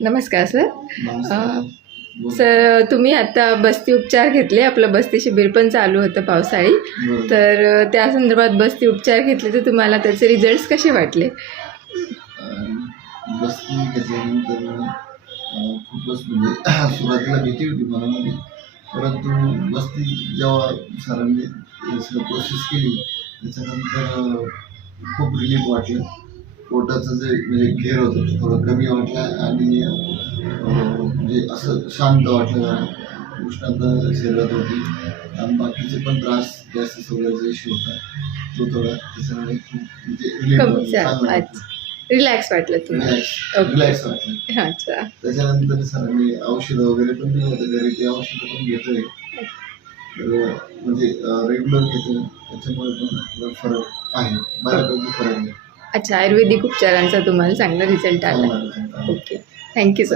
नमस्कार सर. नमस्कार. सर तुम्ही आता बस्ती उपचार घेतले, आपलं बस्ती शिबिर पण चालू होतं पावसाळी, बरोबर. तर त्या संदर्भात बस्ती उपचार घेतले तर तुम्हाला त्याचे रिझल्ट्स कसे वाटले? बस्ती घेतल्यानंतर खूपच म्हणजे सुरुवातीला भीती होती मनामध्ये, परंतु बस्ती जेव्हा सरांनी सगळं प्रोसेस केली त्याच्यानंतर खूप रिलीफ वाटलं. पोटाचं जे म्हणजे घेर होतं तो थोडा कमी वाटला आणि म्हणजे असं शांत वाटलं जरा. उष्णता शरीरात होती आणि बाकीचे पण त्रास गॅसेस वगैरेचा इश्यू होता तो थोडा त्याच्यामुळे खूप म्हणजे रिलीफ कमी वाटलं, चांगलं वाटलं. अच्छा, रिलॅक्स वाटलं तुम्हाला? Relax okay. रिलॅक्स वाटलं. अच्छा. त्याच्यानंतर सरांनी औषधं वगैरे पण दिली होती घरी, ते औषधं पण घेतोय. तर म्हणजे रेग्युलर घेतोय त्याच्यामुळे पण थोडा फरक आहे, बऱ्यापैकी फरक आहे. अच्छा, आयुर्वेदिक उपचारांचा तुम्हाला चांगला रिझल्ट आला. चांगला रिझल्ट आहे. Okay, thank you sir.